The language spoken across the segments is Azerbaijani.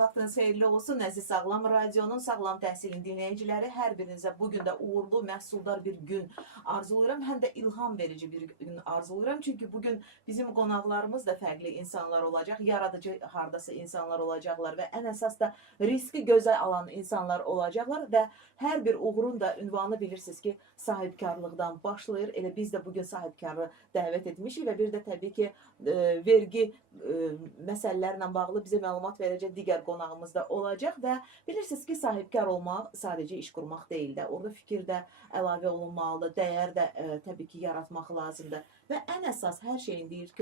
vaxtınız xeyirli olsun. Əziz Sağlam Radionun Sağlam Təhsilin dinləyiciləri, hər birinizə bugün də uğurlu, məhsuldar bir gün arzulayıram. Həm də ilham verici bir gün arzulayıram. Çünki bugün bizim qonaqlarımız da fərqli insanlar olacaq. Yaradıcı hardasa insanlar olacaqlar və ən əsas da riski gözə alan insanlar olacaqlar və hər bir uğurun da ünvanı bilirsiniz ki, sahibkarlıqdan başlayır. Elə biz də bugün sahibkarı dəvət etmişik və bir də təbii ki, vergi məsələlərlə bağlı bizə məlumat verəcək digər qonağımız da olacaq və bilirsiniz ki, sahibkar olmaq sadəcə iş qurmaq deyil də. Orada fikir də əlavə olunmalıdır, dəyər də təbii ki, yaratmaq lazımdır. Və ən əsas hər şeyin deyir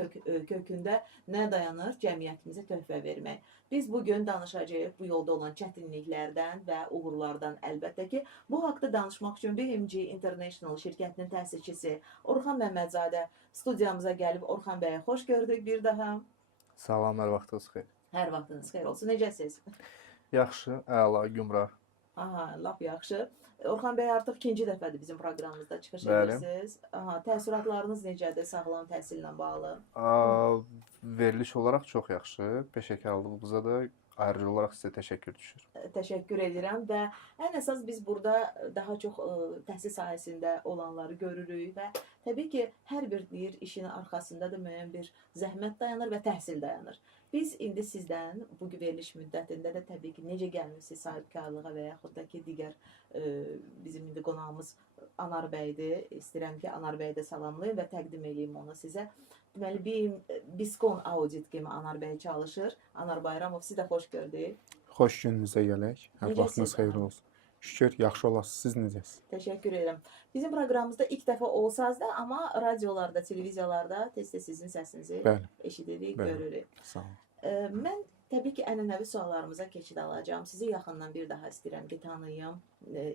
kökündə nə dayanır? Cəmiyyətimizə töhfə vermək. Biz bugün danışacağıq bu yolda olan çətinliklərdən və uğurlardan əlbəttə ki. Bu haqda danışmaq üçün BMG International şirkətinin təsisçisi Orxan Məmmədzadə studiyamıza gəlib. Orxan bəyə xoş gördük bir daha. Salam, hər vaxtınız xeyir. Hər vaxtınız xeyir olsun. Necəsiniz? Yaxşı, əla, gümrah. Aha, lap yaxşı. Orxan bəy artıq ikinci dəfədir bizim proqramımızda çıxış Bəli. edirsiniz. Aha, təəssüratlarınız necədir sağlam təhsillə bağlı? Veriliş olaraq çox yaxşı. Peşəkarlığımıza da ayrıca olaraq sizə təşəkkür düşür. Təşəkkür edirəm və ən əsas biz burada daha çox təhsil sahəsində olanları görürük və təbii ki, hər bir deyir işin arxasında da müəyyən bir zəhmət dayanır və təhsil dayanır. Biz indi sizdən bu veriliş müddətində də təbii ki, necə gəlmişsiniz sahibkarlığa və yaxud da ki, digər bizim indi qonağımız Anar bəydir. İstəyirəm ki, Anar bəyi də salamlayım və təqdim edeyim onu sizə. Deməli, Biskon Audit kimi Anar bəy çalışır. Anar Bayramov, siz də xoş gördük. Xoş gününüzə gələk. Hər Necəsiz? vaxtınız xeyir olsun. Şükür, yaxşı olasınız. Siz necəsiz? Təşəkkür edirəm. Bizim proqramımızda ilk dəfə olsaz da, amma radiolarda, televiziyalarda tez-tez sizin səsinizi Bəli, eşidirik, bəli. görürük. sağ olun. Mən təbii ki, ənənəvi suallarımıza keçid alacağım. Sizi yaxından bir daha istəyirəm ki, tanıyım.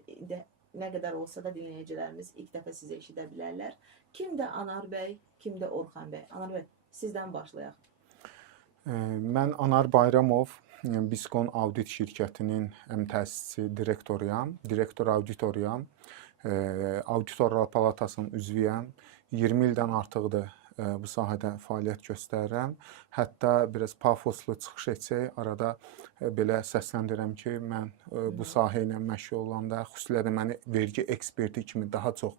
İndi nə qədər olsa da dinləyicilərimiz ilk dəfə sizi eşidə bilərlər. Kimdir Anar bəy, kimdir Orxan bəy? Anar bəy, sizdən başlayaq. Mən Anar Bayramov, Biskon Audit şirkətinin təsisçisi, direktoruyam, direktor auditoriyam. Auditorlar Palatasının üzvüyəm. 20 ildən artıqdır bu sahədə fəaliyyət göstərirəm. Hətta biraz pafoslu çıxış etsək, arada belə səsləndirəm ki, mən bu sahə ilə məşğul olanda, xüsusilə də məni vergi eksperti kimi daha çox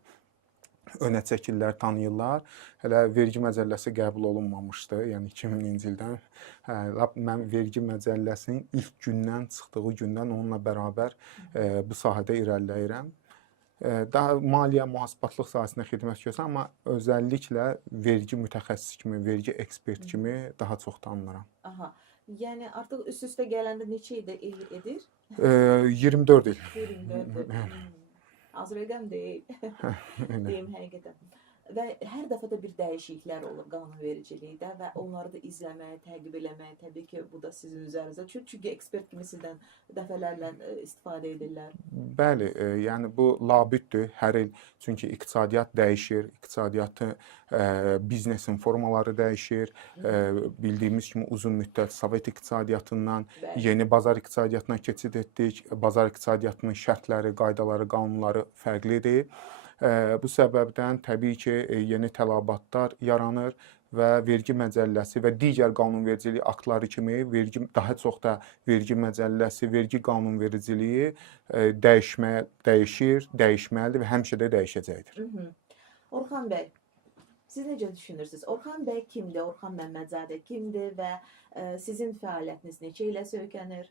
önə çəkirlər, tanıyırlar. Hələ vergi məcəlləsi qəbul olunmamışdı, yəni 2000-ci ildən. Mən vergi məcəlləsinin ilk gündən, çıxdığı gündən onunla bərabər bu sahədə irəliləyirəm. Daha maliyyə mühasibatlıq sahəsində xidmət göstərirəm, amma özəlliklə vergi mütəxəssisi kimi, vergi ekspert kimi daha çox tanınıram. Aha, yəni artıq üst-üstə gələndə neçə il edir? 24 il. 24 il. Az rəqəm deyil. Deyim həqiqətən. Və hər dəfə də bir dəyişikliklər olur qanunvericilikdə və onları da izləmək, təqib eləmək, təbii ki, bu da sizin üzərinizdə. Çünki ekspert kimi sizdən dəfələrlə istifadə edirlər. Bəli, yəni bu labüddür hər il. Çünki iqtisadiyyat dəyişir, iqtisadiyyatı, biznesin formaları dəyişir. Bildiyimiz kimi uzun müddət Sovet iqtisadiyyatından yeni bazar iqtisadiyyatına keçid etdik. Bazar iqtisadiyyatının şərtləri, qaydaları, qanunları fərqlidir. Bu səbəbdən təbii ki, yeni tələbatlar yaranır və vergi məcəlləsi və digər qanunvericilik aktları kimi daha çox da vergi məcəlləsi, vergi qanunvericiliyi dəyişir, dəyişməlidir və həmişə də dəyişəcəkdir. Orxan bəy, siz necə düşünürsünüz? Orxan bəy kimdir? Orxan Məmmədzadə kimdir və sizin fəaliyyətiniz neçə ilə söykənir?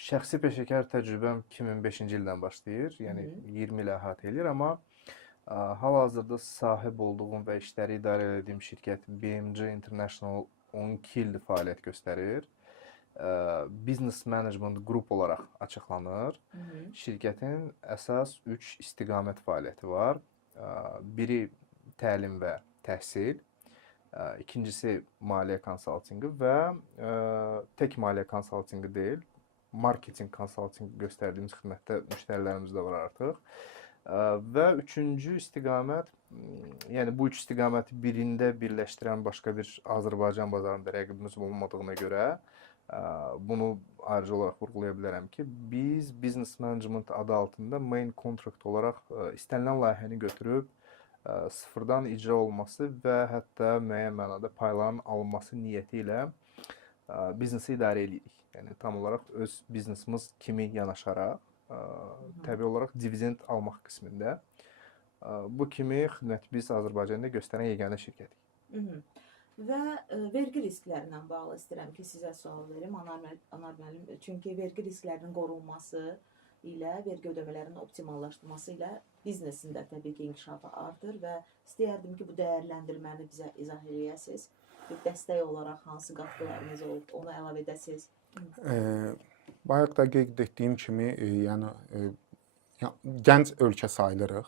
Şəxsi peşəkar təcrübəm 2005-ci ildən başlayır, yəni 20 ilə əhatə edir, amma hal-hazırda sahib olduğum və işləri idarə etdiyim şirkət BMG International 12 ildir fəaliyyət göstərir. Business Management Group olaraq açıqlanır. Şirkətin əsas 3 istiqamət fəaliyyəti var. Biri təlim və təhsil, ikincisi maliyyə konsaltinqi və tək maliyyə konsaltinqi deyil, marketing konsaltinq göstərdiyimiz xidmətdə müştərilərimiz də var artıq. Və üçüncü istiqamət, yəni bu üç istiqaməti birində birləşdirən başqa bir Azərbaycan bazarında rəqibimiz olmadığına görə bunu ayrıca olaraq vurğulaya bilərəm ki, biz Business Management adı altında main contract olaraq istənilən layihəni götürüb sıfırdan icra olması və hətta müəyyən mənada payların alınması niyyəti ilə biznesi idarə edirik. Yəni tam olaraq öz biznesimiz kimi yanaşaraq, təbii olaraq dividend almaq qismində bu kimi xidməti biz Azərbaycanda göstərən yeganə şirkətik. Və vergi risklərindən bağlı istəyirəm ki, sizə sual verim, Anar müəllim. Çünki vergi risklərinin qorunması ilə, vergi ödəmələrinin optimallaşdırılması ilə biznesin də təbii ki, inkişafı artır və istəyərdim ki, bu dəyərləndirməni bizə izah eləyəsiniz. Bir dəstək olaraq hansı qatqılarınız olub, onu əlavə edəsiniz. Bayaq da qeyd etdiyim kimi, yəni gənc ölkə sayılırıq.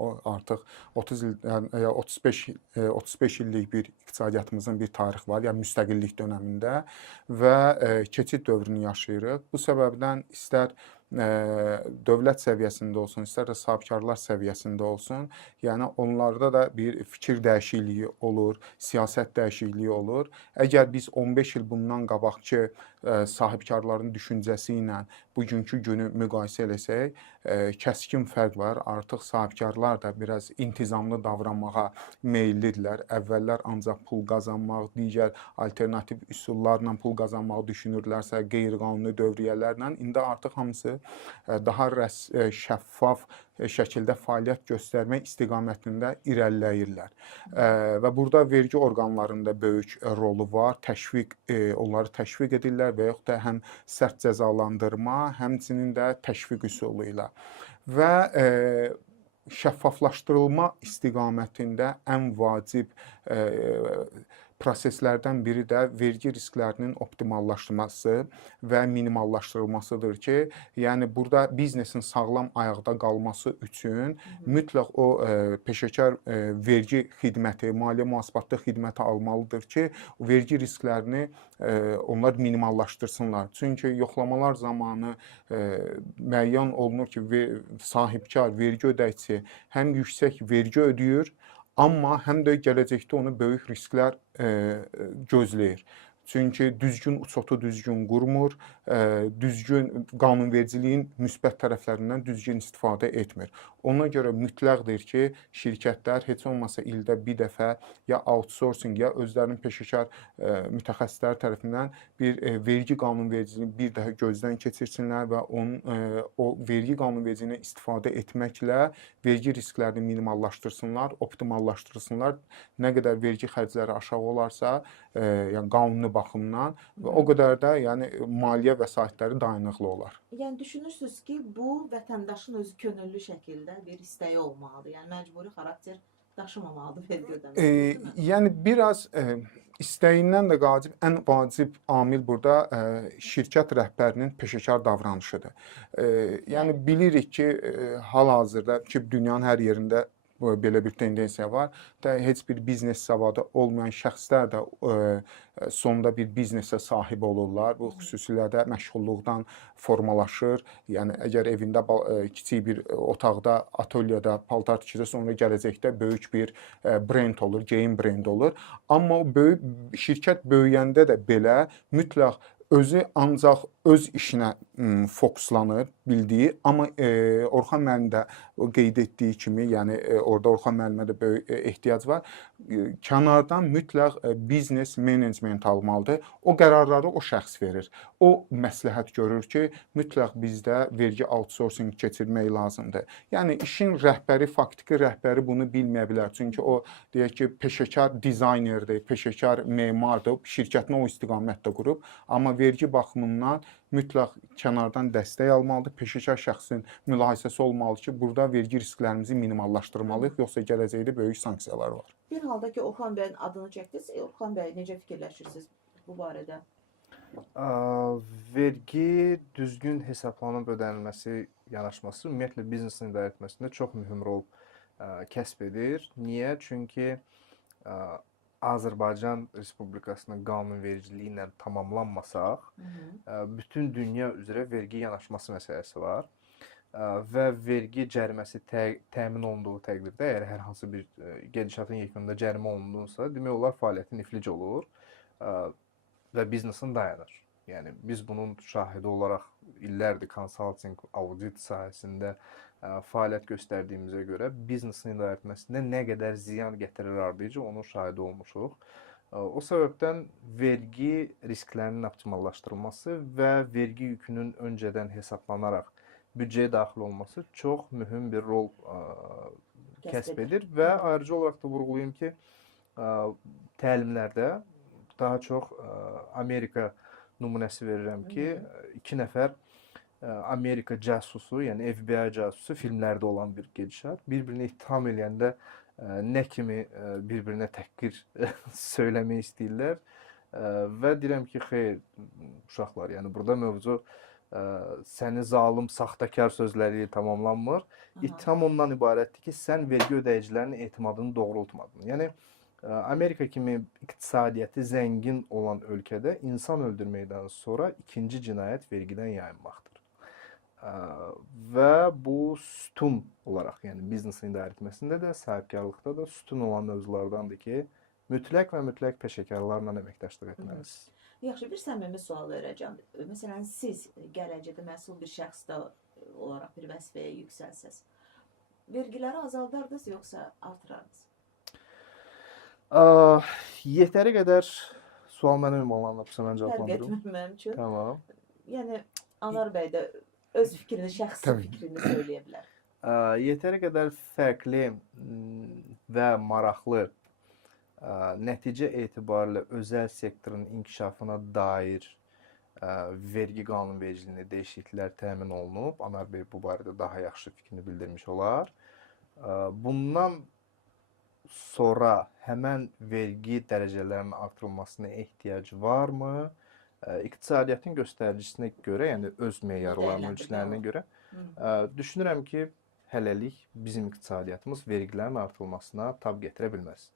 O artıq 35 illik bir iqtisadiyyatımızın bir tarixi var, yəni müstəqillik dövründə və keçid dövrünü yaşayırıq. Bu səbəbdən istər dövlət səviyyəsində olsun, istər də sahibkarlar səviyyəsində olsun, yəni onlarda da bir fikir dəyişikliyi olur, siyasət dəyişikliyi olur. Əgər biz 15 il bundan qabaqki sahibkarların düşüncəsi ilə bugünkü günü müqayisə eləsək, kəskin fərq var. Artıq sahibkarlar da biraz intizamlı davranmağa meyillidirlər. Əvvəllər ancaq pul qazanmaq, digər alternativ üsullarla pul qazanmağı düşünürlərsə, qeyri-qanuni dövriyyələrlə, indi artıq hamısı daha şəffaf şəkildə fəaliyyət göstərmək istiqamətində irəliləyirlər. Və burada vergi orqanlarında böyük rolu var. Onları təşviq edirlər və yaxud da həm sərt cəzalandırma, həmçinin də təşviq üsulu ilə. Və şəffaflaşdırılma istiqamətində ən vacib proseslərdən biri də vergi risklərinin optimallaşdırılması və minimallaşdırılmasıdır ki, yəni burada biznesin sağlam ayaqda qalması üçün mütləq o peşəkar vergi xidməti, maliyyə mühasibatlı xidməti almalıdır ki, vergi risklərini onlar minimallaşdırsınlar. Çünki yoxlamalar zamanı müəyyən olunur ki, sahibkar, vergi ödəyicisi həm yüksək vergi ödəyir, amma həm də gələcəkdə onu böyük risklər gözləyir. Çünki düzgün uçotu düzgün qurmur, düzgün qanunvericiliyin müsbət tərəflərindən düzgün istifadə etmir. Ona görə mütləqdir ki, şirkətlər heç olmasa ildə bir dəfə ya outsourcing, ya özlərinin peşəkar mütəxəssislər tərəfindən bir vergi qanunvericiliyini bir daha gözdən keçirsinlər və o vergi qanunvericiliyini istifadə etməklə vergi risklərini minimallaşdırsınlar, optimallaşdırsınlar. Nə qədər vergi xərcləri aşağı olarsa, yəni qanuni baxımdan və o qədər də yəni maliyyə vəsaitləri dayanıqlı olar. Yəni düşünürsünüz ki, bu vətəndaşın özü könüllü şəkildə bir istəyi olmalıdır. Yəni məcburi xarakter daşımamalıdır vergi ödəməsi. Yəni biraz istəyindən də ən vacib amil burada şirkət rəhbərinin peşəkar davranışıdır. Yəni bilirik ki, hal-hazırda ki, dünyanın hər yerində belə bir tendensiya var. Heç bir biznes savadı olmayan şəxslər də sonda bir biznesə sahib olurlar. Bu xüsusilə də məşğulluqdan formalaşır. Yəni əgər evində kiçik bir otaqda, atölyədə paltar tikirsə, sonra gələcəkdə böyük bir brend olur, geyim brendi olur. Amma o şirkət böyüyəndə də belə mütləq özü ancaq öz işinə fokuslanır, bildiyi, amma Orxan müəllim də qeyd etdiyi kimi, yəni orada Orxan müəllimə də böyük ehtiyac var. Kənardan mütləq biznes menecment almalıdır. O qərarları o şəxs verir. O məsləhət görür ki, mütləq bizdə vergi outsourcing keçirmək lazımdır. Yəni işin rəhbəri, faktiki rəhbəri bunu bilməyə bilər. Çünki o deyək ki, peşəkar dizaynerdir, peşəkar memardır, şirkətini o istiqamətdə qurub, amma vergi baxımından mütləq kənardan dəstək almalıdır. Peşəkar şəxsin mülahizəsi olmalıdır ki, burada vergi risklərimizi minimallaşdırmalıyıq, yoxsa gələcəkdə böyük sanksiyalar var. Bir halda ki, Orxan bəyin adını çəkdiniz, Orxan bəy necə fikirləşirsiniz bu barədə? Vergi düzgün hesablanıb ödənilməsi yanaşması ümumiyyətlə biznesin idarə etməsində çox mühüm rol kəsb edir. Niyə? Çünki Azərbaycan Respublikasının qanunvericiliyi ilə tamamlanmasaq, bütün dünya üzrə vergi yanaşması məsələsi var və vergi cəriməsi təmin olunduğu təqdirdə, əgər hər hansı bir gedişatın yekununda cərimə olunduğunsa, demək olar fəaliyyətin iflic olur və biznesin dayanır. Yəni biz bunun şahidi olaraq illərdir konsalting, audit sahəsində fəaliyyət göstərdiyimizə görə biznesin idarə etməsində nə qədər ziyan gətirir ardıcı onun şahidi olmuşuq. O səbəbdən vergi risklərinin optimallaşdırılması və vergi yükünün öncədən hesablanaraq büdcəyə daxil olması çox mühüm bir rol kəsb edir və ayrıca olaraq da vurğulayım ki, təlimlərdə daha çox Amerika nümunəsi verirəm ki, 2 nəfər Amerika casusu, yəni FBI casusu filmlərdə olan bir gedişat. Bir-birini ittiham eləyəndə nə kimi bir-birinə təhqir söyləmək istəyirlər və deyirəm ki, xeyr, uşaqlar, yəni burada mövzu səni zalım, saxtakar sözləri ilə tamamlanmır. İttiham ondan ibarətdir ki, sən vergi ödəyicilərinin etimadını doğrultmadın. Yəni Amerika kimi iqtisadiyyatı zəngin olan ölkədə insan öldürməkdən sonra ikinci cinayət vergidən yayınmaqdır. Və bu sütun olaraq, yəni biznesin idarə etməsində də, sahibkarlıqda da sütun olan mövzulardandır ki, mütləq və mütləq peşəkarlarla əməkdaşlıq etməlisiniz. Yaxşı, bir səmimi sual verəcəm. Məsələn, siz gələcəkdə məsul bir şəxs də olaraq bir vəzifəyə yüksəlsəz, vergiləri azaldardınız yoxsa artırardınız? Yetəri qədər sual mənə ünvanlanıb, mən Fərq cavablandırım. etmir mənim üçün. Tamam. Yəni, Anar bəy də öz fikrini, şəxsi Təbii. fikrini söyləyə bilər. Yetəri qədər fərqli və maraqlı nəticə etibarilə özəl sektorun inkişafına dair vergi qanunvericiliyində dəyişikliklər təmin olunub. Anar bəy bu barədə daha yaxşı fikrini bildirmiş olar. Bundan sonra həmən vergi dərəcələrinin artırılmasına ehtiyac varmı? İqtisadiyyatın göstəricisine görə, yəni öz meyarlarının ölçülərinə görə düşünürəm ki, hələlik bizim iqtisadiyyatımız vergilərin artırılmasına tab gətirə bilməz.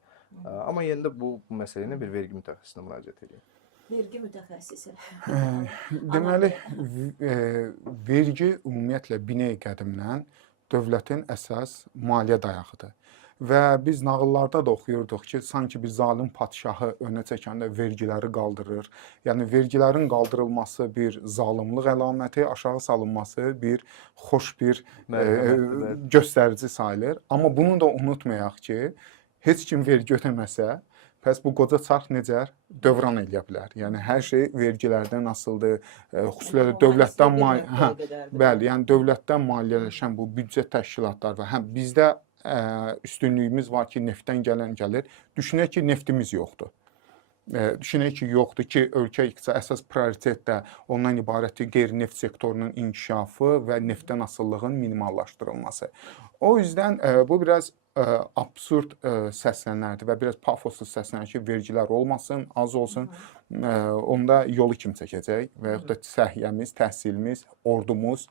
Amma yenə də bu məsələni bir vergi mütəxəssisinə müraciət edeyim. Vergi mütəxəssisi. Deməli, vergi ümumiyyətlə binəyi qədimdən dövlətin əsas maliyyə dayağıdır. Və biz nağıllarda da oxuyurduq ki, sanki bir zalim padşahı önə çəkəndə vergiləri qaldırır. Yəni, vergilərin qaldırılması bir zalımlıq əlaməti, aşağı salınması bir xoş bir göstərici sayılır. Amma bunu da unutmayaq ki, heç kim vergi ödəməsə, pəs bu qoca çarx necə dövran eləyə bilər. Yəni, hər şey vergilərdən asılıdır. Xüsusilə dövlətdən bəli, yəni dövlətdən maliyyələşən bu büdcə təşkilatları və həm bizdə üstünlüyümüz var ki, neftdən gələn gəlir. Düşünək ki, neftimiz yoxdur. Düşünək ki, yoxdur ki, ölkə iqtisadi əsas prioritet də ondan ibarətdir qeyri-neft sektorunun inkişafı və neftdən asılılığın minimallaşdırılması. O yüzdən bu biraz absurd səslənərdi və biraz pafoslu səslənər ki, vergilər olmasın, az olsun. Onda yolu kim çəkəcək və yaxud da səhiyyəmiz, təhsilimiz, ordumuz,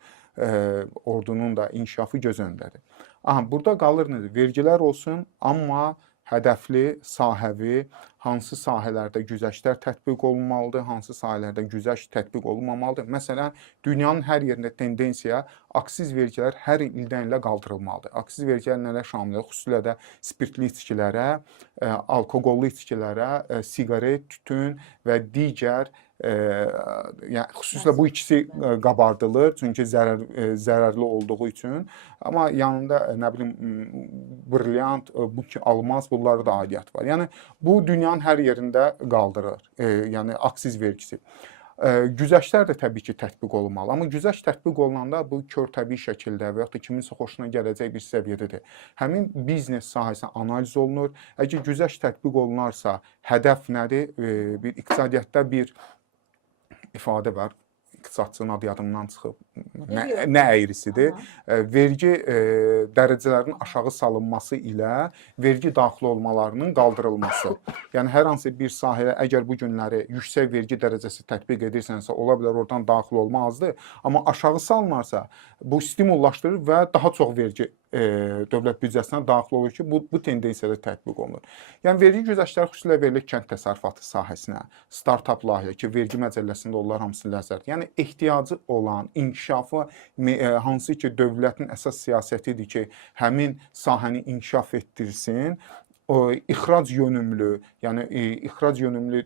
ordunun da inkişafı göz öndədir. Burada qalır nədir? Vergilər olsun, amma hədəfli, sahəvi, hansı sahələrdə güzəştlər tətbiq olunmalıdır, hansı sahələrdə güzəşt tətbiq olunmamalıdır. Məsələn, dünyanın hər yerində tendensiya aksiz vergilər hər ildən ilə qaldırılmalıdır. Aksiz vergilər nələr şamil edir? Xüsusilə də spirtli içkilərə, alkoqollu içkilərə, siqaret, tütün və digər yəni xüsusilə bu ikisi qabardılır, çünki zərərli olduğu üçün. Amma yanında nə bilim brilliant, almaz, bunlara da aidiyyət var. Yəni bu dünyanın hər yerində qaldırır. Yəni aksiz vergisi. Güzəştlər də təbii ki tətbiq olunmalı. Amma güzəşt tətbiq olunanda bu körtəbii şəkildə və yaxud da kiminsə xoşuna gələcək bir səviyyədədir. Həmin biznes sahəsi analiz olunur. Əgər güzəşt tətbiq olunarsa, hədəf nədir? Bir iqtisadiyyatda bir ifadə var. İqtisadçının adı yadımdan çıxıb. Nə əyrisidir? Vergi dərəcələrinin aşağı salınması ilə vergi daxil olmalarının qaldırılması. Yəni hər hansı bir sahəyə əgər bu günləri yüksək vergi dərəcəsi tətbiq edirsənsə, ola bilər oradan daxil olma azdır. Amma aşağı salınarsa, bu stimullaşdırır və daha çox vergi dövlət büdcəsinə daxil olur ki, bu tendensiyada tətbiq olunur. Yəni vergi güzəştləri xüsusilə verilir kənd təsərrüfatı sahəsinə, startap layihə ki, vergi məcəlləsində onlar hamısı nəzərdir. Yəni ehtiyacı olan inkişafı hansı ki dövlətin əsas siyasətidir ki, həmin sahəni inkişaf etdirsin. İxrac yönümlü, yəni ixrac yönümlü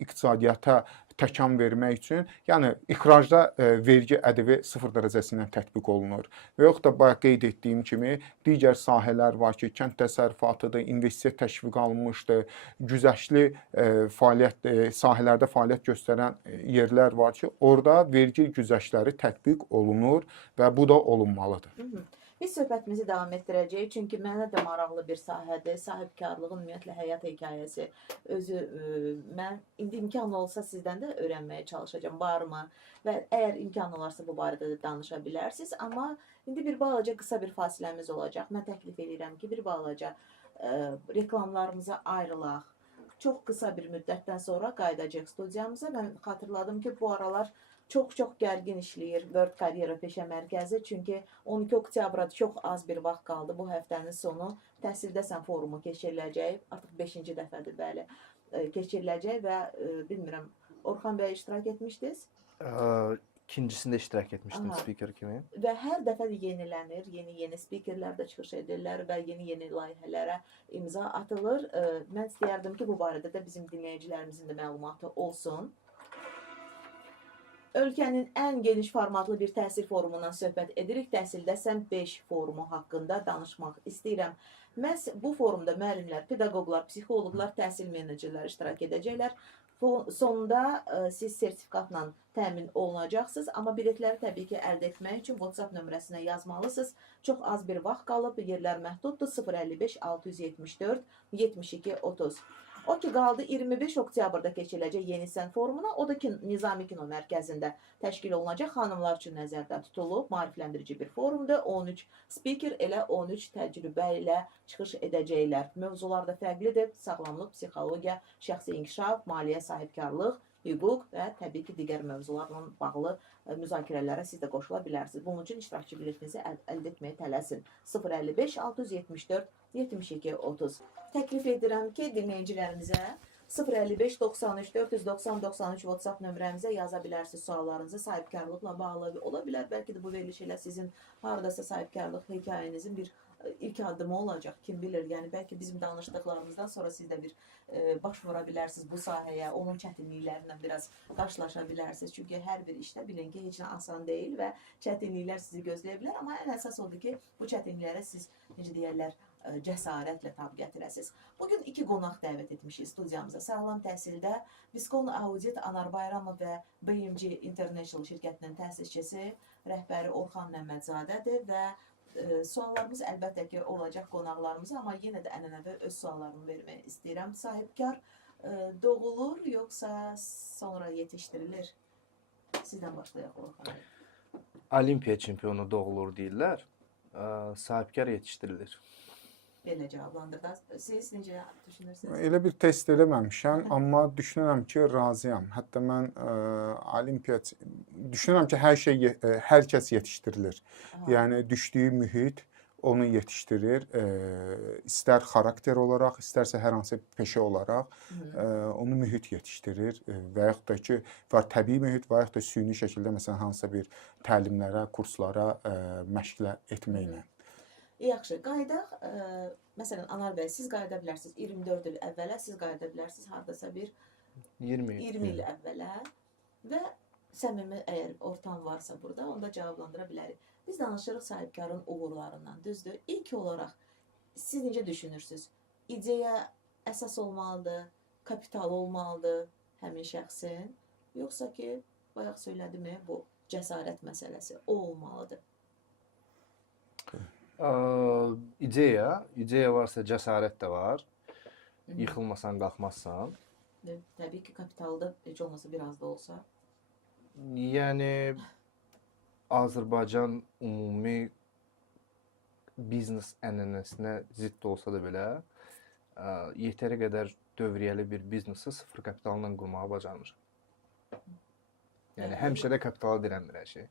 iqtisadiyyata təkan vermək üçün, yəni ixracda vergi ƏDV 0 dərəcəsindən tətbiq olunur. Və yaxud da bayaq qeyd etdiyim kimi digər sahələr var ki, kənd təsərrüfatıdır, investisiya təşviqi alınmışdır, güzəştli fəaliyyət sahələrdə fəaliyyət göstərən yerlər var ki, orada vergi güzəştləri tətbiq olunur və bu da olunmalıdır. Biz söhbətimizi davam etdirəcəyik, çünki mənə də maraqlı bir sahədir. Sahibkarlığın ümumiyyətlə həyat hekayəsi. Özü mən indi imkan olsa sizdən də öyrənməyə çalışacağam, varmı? Və əgər imkan olarsa bu barədə də danışa bilərsiniz. Amma indi bir balaca qısa bir fasiləmiz olacaq. Mən təklif edirəm ki, bir balaca reklamlarımıza ayrılaq. Çox qısa bir müddətdən sonra qayıdacaq studiyamıza. Mən xatırladım ki, bu aralar çox gərgin işləyir World Karyera Peşə Mərkəzi. Çünki 12 oktyabra çox az bir vaxt qaldı. Bu həftənin sonu Təhsildə Sən forumu keçiriləcək. Artıq 5-ci dəfədir, bəli, keçiriləcək və bilmirəm, Orxan bəy iştirak etmişdiniz? İkincisində iştirak etmişdim speaker kimi. Və hər dəfə yenilənir, yeni speakerlər də çıxış edirlər və yeni layihələrə imza atılır. Mən istəyərdim ki, bu barədə də bizim dinləyicilərimizin də məlumatı olsun. Ölkənin ən geniş formatlı bir təhsil forumundan söhbət edirik. Təhsildə Sən 5 forumu haqqında danışmaq istəyirəm. Məhz bu forumda müəllimlər, pedaqoqlar, psixoloqlar, təhsil menecerləri iştirak edəcəklər. Sonunda siz sertifikatla təmin olunacaqsınız, amma biletləri təbii ki, əldə etmək üçün WhatsApp nömrəsinə yazmalısınız. Çox az bir vaxt qalıb, yerlər məhduddur. 055 674 72 30. O ki qaldı 25 oktyabrda keçiriləcək Yeni Sən forumuna, o da ki Nizami Kino Mərkəzində təşkil olunacaq. Xanımlar üçün nəzərdə tutulub, maarifləndirici bir forumdur. 13 speaker elə 13 təcrübə ilə çıxış edəcəklər. Mövzular da fərqlidir. Sağlamlıq, psixologiya, şəxsi inkişaf, maliyyə, sahibkarlıq, hüquq və təbii ki, digər mövzularla bağlı müzakirələrə siz də qoşula bilərsiniz. Bunun üçün iştirakçı biletinizi əldə etməyə tələsin. 055 674 72 30. Təklif edirəm ki, dinləyicilərimizə 055 93 490 93 WhatsApp nömrəmizə yaza bilərsiniz suallarınızı sahibkarlıqla bağlı. Ola bilər, bəlkə də bu veriliş ilə sizin haradasa sahibkarlıq hekayənizin bir ilk addımı olacaq, kim bilir. Yəni bəlkə bizim danışdıqlarımızdan sonra siz də bir baş vura bilərsiniz bu sahəyə, onun çətinliklərindən biraz qarşılaşa bilərsiniz. Çünki hər bir işdə bilin ki, heç nə asan deyil və çətinliklər sizi gözləyə bilər. Amma ən əsas odur ki, bu çətinliklərə siz, necə deyərlər, cəsarətlə tab gətirəsiniz. Bugün iki qonaq dəvət etmişik studiyamıza. Sağlam təhsildə Viskon Audit Anar Bayramov və BMG International şirkətinin təsisçisi, rəhbəri Orxan Məmmədzadədir və suallarımız əlbəttə ki olacaq qonaqlarımıza, amma yenə də ənənəvi öz suallarımı vermək istəyirəm. Sahibkar doğulur, yoxsa sonra yetişdirilir? Sizdən başlayaq Orxan. Olimpiya çempionu doğulur deyirlər, sahibkar yetişdirilir. Belə cavablandırdınız. Siz necə düşünürsünüz? Elə bir test eləməmişəm, amma düşünürəm ki, razıyam. Hətta mən düşünürəm ki, hər kəs yetişdirilir. Yəni düşdüyü mühit onu yetişdirir. İstər xarakter olaraq, istərsə hər hansı peşə olaraq onu mühit yetişdirir və yaxud da ki, var təbii mühit, və yaxud da süni şəkildə məsələn hansısa bir təlimlərə, kurslara məşq etməklə. Yaxşı, qayıdaq. Məsələn, Anar bəy, siz qayıda bilərsiniz 24 il əvvələ, siz qayıda bilərsiniz hardasa bir 20 il əvvələ və səmimi əgər ortam varsa burada, onu da cavablandıra bilərik. Biz danışırıq sahibkarın uğurlarından, düzdür? İlk olaraq siz necə düşünürsünüz? İdeya əsas olmalıdır, kapital olmalıdır həmin şəxsin, yoxsa ki, bayaq söylədimi, bu cəsarət məsələsi olmalıdır? İdeya varsa cəsarət də var. Yıxılmasan, qalxmazsan. Təbii ki, kapitalda heç olmasa biraz da olsa. Yəni Azərbaycan ümumi biznes ənənəsinə zidd olsa da belə, yetəri qədər dövriyyəli bir biznesi sıfır kapitalla qurmağı bacarmır. Yəni həmişə də kapitala dirənmir hər şey.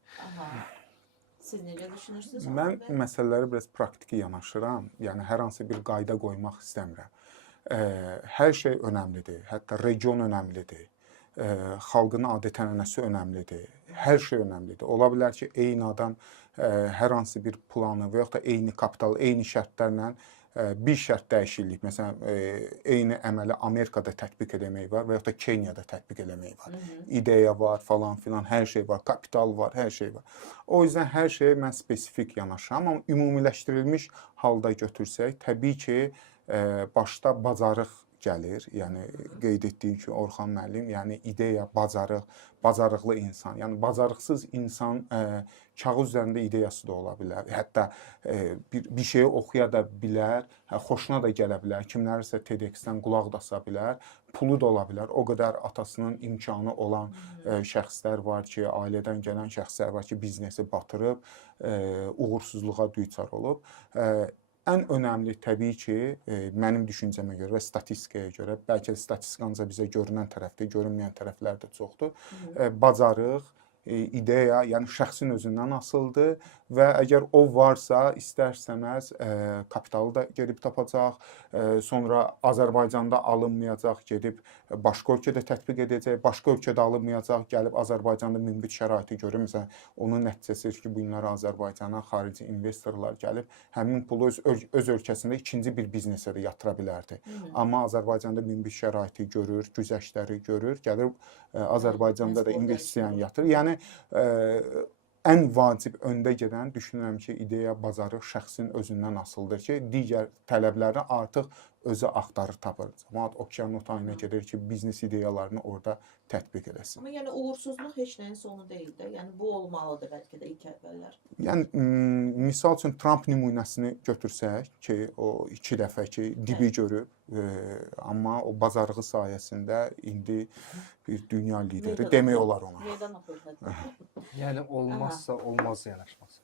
Siz necə düşünürsünüz? Mən məsələləri biraz praktiki yanaşıram. Yəni hər hansı bir qayda qoymaq istəmirəm. Hər şey önəmlidir. Hətta region önəmlidir. Xalqın adət-ənənəsi önəmlidir. Hər şey önəmlidir. Ola bilər ki, eyni adam hər hansı bir planı və yaxud da eyni kapital, eyni şərtlərlə bir şərt dəyişiklik, məsələn, eyni əməli Amerikada tətbiq etmək var və ya da Keniyada tətbiq etmək var. İdeya var, falan filan, hər şey var, kapital var, hər şey var. O yüzden hər şeyə mən spesifik yanaşıram, amma ümumiləşdirilmiş halda götürsək, təbii ki, başda bacarıq gəlir. Yəni qeyd etdiyi kimi Orxan müəllim, yəni ideya, bacarıqlı insan. Yəni bacarıqsız insan kağız üzərində ideyası da ola bilər. Hətta bir şeyi oxuya da bilər, xoşuna da gələ bilər. Kimlərisə TEDx-dən qulaq da asa bilər, pulu da ola bilər. O qədər atasının imkanı olan şəxslər var ki, ailədən gələn şəxslər var ki, biznesi batırıb, uğursuzluğa düçar olub. Ən önəmli təbii ki, mənim düşüncəmə görə və statistikaya görə, bəlkə statistikanca bizə görünən tərəfdə, görünməyən tərəflər də çoxdur. Bacarıq, ideya, yəni şəxsin özündən asılıdır və əgər o varsa, istər-istəməz kapitalı da gedib tapacaq, sonra Azərbaycanda alınmayacaq, gedib başqa ölkədə tətbiq edəcək, başqa ölkədə alınmayacaq, gəlib Azərbaycanda münbit şəraiti görür. Məsələn, onun nəticəsidir ki, bu günləri Azərbaycana xarici investorlar gəlib, həmin pulu öz ölkəsində ikinci bir biznesə də yatıra bilərdi. Amma Azərbaycanda münbit şəraiti görür, güzəştləri görür, gəlir Azərbaycanda da investisiyanı yatırır. Yəni ən vacib öndə gedən düşünürəm ki, ideya, bacarıq şəxsin özündən asılıdır ki, digər tələbləri artıq özü axtarır, tapır. Cəmaət okeanın o tayına gedir ki, biznes ideyalarını orada tətbiq edəsin. Amma yəni uğursuzluq heç nəyin sonu deyil də. Yəni bu olmalıdır bəlkə də ilk əvvəllər. Yəni misal üçün Trump nümunəsini götürsək ki, o 2 dəfə ki, dibi görüb, amma o bacarığı sayəsində indi bir dünya lideri demək olar ona. Meydan oxuyur. Yəni olmazsa olmaz yanaşması.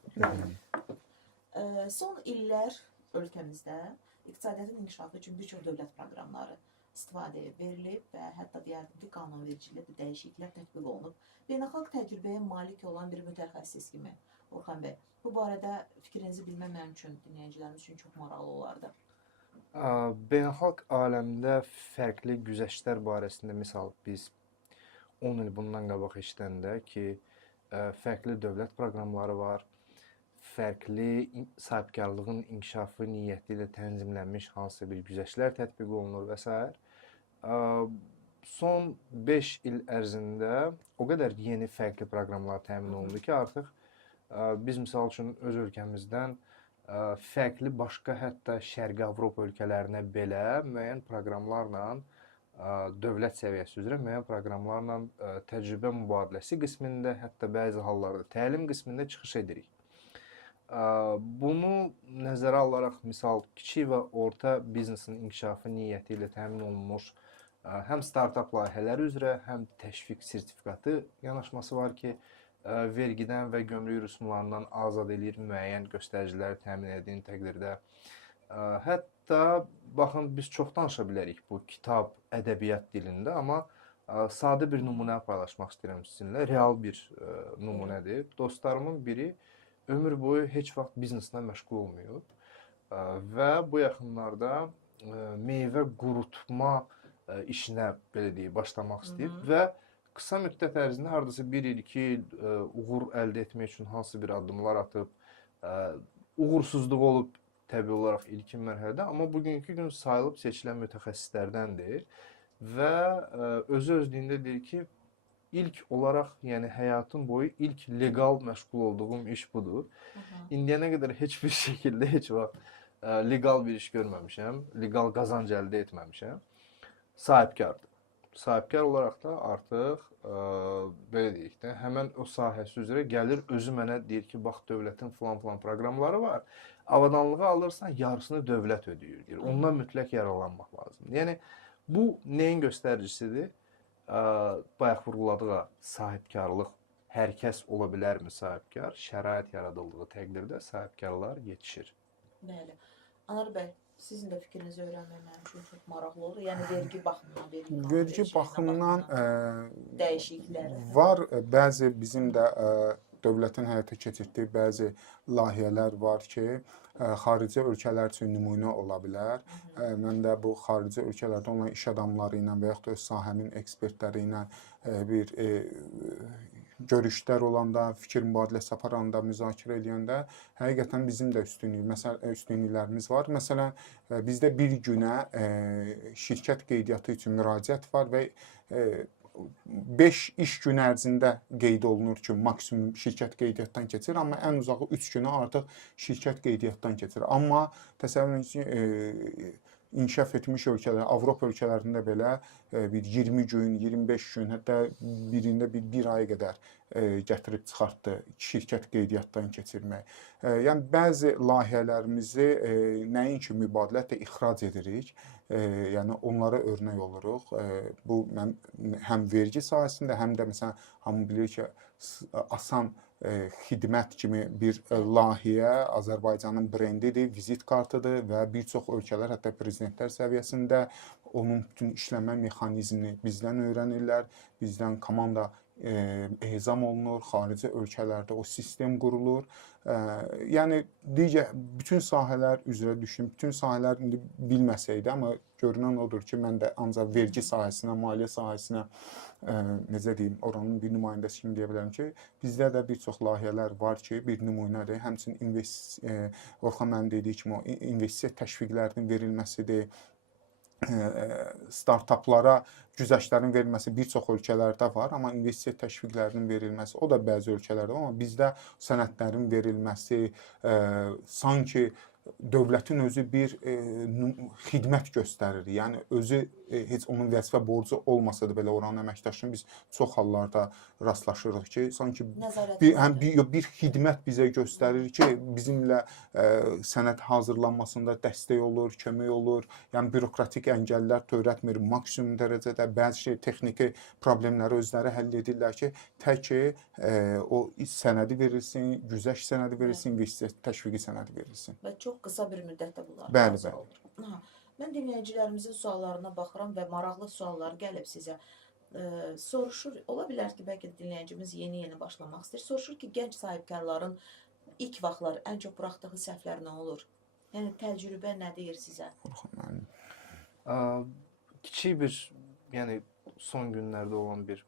Son illər ölkəmizdə iqtisadiyyatın inkişafı üçün bir çox dövlət proqramları istifadəyə verilib və hətta deyərdim ki, qanunvericilikdə dəyişikliklər tətbiq olunub. Beynəlxalq təcrübəyə malik olan bir mütəxəssis kimi Orxan bəy, bu barədə fikrinizi bilmək mənim üçün, dinləyicilərimiz üçün çox maraqlı olardı. Beynəlxalq aləmdə fərqli güzəştlər barəsində misal biz 10 il bundan qabaq eşidəndə ki, fərqli dövlət proqramları var, fərqli sahibkarlığın inkişafı niyyəti ilə tənzimlənmiş hansısa bir güzəştlər tətbiq olunur və s. Son 5 il ərzində o qədər yeni fərqli proqramlar təmin olundu ki, artıq biz misal üçün öz ölkəmizdən fərqli başqa hətta Şərqi Avropa ölkələrinə belə müəyyən proqramlarla dövlət səviyyəsi üzrə müəyyən proqramlarla təcrübə mübadiləsi qismində, hətta bəzi hallarda təlim qismində çıxış edirik. Bunu nəzərə alaraq misal kiçik və orta biznesin inkişafı niyyəti ilə təmin olunmuş həm startap layihələri üzrə, həm təşviq sertifikatı yanaşması var ki, vergidən və gömrük rüsumlarından azad edir, müəyyən göstəriciləri təmin etdiyin təqdirdə. Hətta baxın, biz çox danışa bilərik bu kitab, ədəbiyyat dilində, amma sadə bir nümunə paylaşmaq istəyirəm sizinlə. Real bir nümunədir. Dostlarımın biri ömür boyu heç vaxt bizneslə məşğul olmayıb və bu yaxınlarda meyvə qurutma işinə belə deyək, başlamaq istəyib və qısa müddət ərzində hardasa 1 il, 2 il uğur əldə etmək üçün hansı bir addımlar atıb, uğursuzluq olub təbii olaraq ilkin mərhələdə, amma bugünkü gün sayılıb seçilən mütəxəssislərdəndir və özü-özlüyündə deyir ki, İlk olaraq, yəni həyatım boyu ilk legal məşğul olduğum iş budur. İndiyənə qədər heç bir şəkildə heç vaxt legal bir iş görməmişəm, legal qazanc əldə etməmişəm. Sahibkardır. Sahibkar olaraq da artıq belə deyək də, həmən o sahəsi üzrə gəlir, özü mənə deyir ki, bax dövlətin filan proqramları var. Avadanlığı alırsan, yarısını dövlət ödəyir, deyir. Ondan mütləq yararlanmaq lazımdır. Yəni bu nəyin göstəricisidir? Bayaq vurğuladığı sahibkarlıq, hər kəs ola bilərmi sahibkar? Şərait yaradıldığı təqdirdə sahibkarlar yetişir. Bəli. Anar bəy, sizin də fikrinizi öyrənmək mənim üçün çox maraqlı olur. Yəni vergi baxımından, vergi baxımından dəyişiklikləri var. Bəzi bizim də dövlətin həyata keçirdiyi bəzi layihələr var ki, xarici ölkələr üçün nümunə ola bilər. Mən də bu xarici ölkələrdə olan iş adamları ilə və yaxud da öz sahəmin ekspertləri ilə bir görüşlər olanda, fikir mübadiləsi aparanda, müzakirə edəndə həqiqətən bizim də üstünlüklərimiz var. Məsələn, bizdə bir günə şirkət qeydiyyatı üçün müraciət var və 5 iş günü ərzində qeyd olunur ki, maksimum şirkət qeydiyyatdan keçir, amma ən uzağı 3 günə artıq şirkət qeydiyyatdan keçir. Amma təsəvvür edin ki, inkişaf etmiş ölkələr, Avropa ölkələrində belə bir 20 gün, 25 gün, hətta birində bir aya qədər gətirib çıxartdı şirkət qeydiyyatdan keçirmək. Yəni bəzi layihələrimizi nəinki mübadilə, hətta ixrac edirik. Yəni onlara örnək oluruq. Bu həm vergi sahəsində, həm də məsələn hamı bilir ki, asan xidmət kimi bir layihə Azərbaycanın brendidir, vizit kartıdır və bir çox ölkələr, hətta prezidentlər səviyyəsində onun bütün işləmə mexanizmini bizdən öyrənirlər, bizdən komanda ehzam olunur, xarici ölkələrdə o sistem qurulur. Yəni digər bütün sahələr üzrə düşün, bütün sahələr indi bilməsəydi, amma görünən odur ki, mən də ancaq vergi sahəsinə, maliyyə sahəsinə necə deyim, oranın bir nümayəndəsi kimi deyə bilərəm ki, bizdə də bir çox layihələr var ki, bir nümunədir. Həmçinin Orxan mənim dediyi kimi o investisiya təşviqlərinin verilməsidir. Startaplara güzəştlərin verilməsi bir çox ölkələrdə var, amma investisiya təşviqlərinin verilməsi o da bəzi ölkələrdə var, amma bizdə sənədlərin verilməsi sanki dövlətin özü bir xidmət göstərir. Yəni özü heç onun vəzifə borcu olmasa da belə oranın əməkdaşının biz çox hallarda rastlaşırıq ki, sanki bir xidmət bizə göstərir ki, bizimlə sənəd hazırlanmasında dəstək olur, kömək olur. Yəni bürokratik əngəllər törətmir maksimum dərəcədə. Bəzi texniki problemləri özləri həll edirlər ki, tək o sənədi verilsin, güzəşt sənədi verilsin, investisiya təşviqi sənədi verilsin. Və çox qısa bir müddətdə bunlar. Bəli. Mən dinləyicilərimizin suallarına baxıram və maraqlı suallar gəlib sizə. Soruşur, ola bilər ki, bəlkə dinləyicimiz yeni başlamaq istəyir. Soruşur ki, gənc sahibkarların ilk vaxtlar ən çox buraxdığı səhvlər nə olur? Yəni təcrübə nə deyir sizə? Kiçik bir, yəni son günlərdə olan bir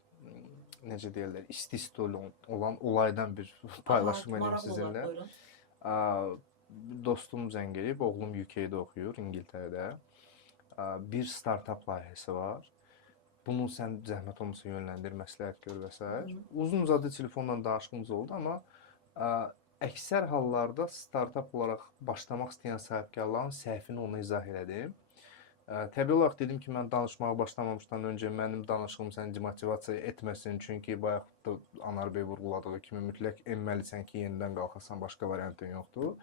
necə deyirlər, istisna olan olaydan bir paylaşım edeyim sizinlə. Dostum zəng edib, oğlum UK-də oxuyur, İngiltərədə. Bir startup layihəsi var. Bunu sən zəhmət olmasa yönləndir, məsləhət gör və s. Uzun-uzadı telefonla danışığımız oldu, amma əksər hallarda startup olaraq başlamaq istəyən sahibkarların səhvini ona izah elədim. Təbii olaraq dedim ki, mən danışmağa başlamamışdan öncə mənim danışığım səni demotivasiya etməsin, çünki bayaq da Anar bəy vurğuladığı kimi mütləq enməlisən ki, yenidən qalxasan, başqa variantın yoxdur.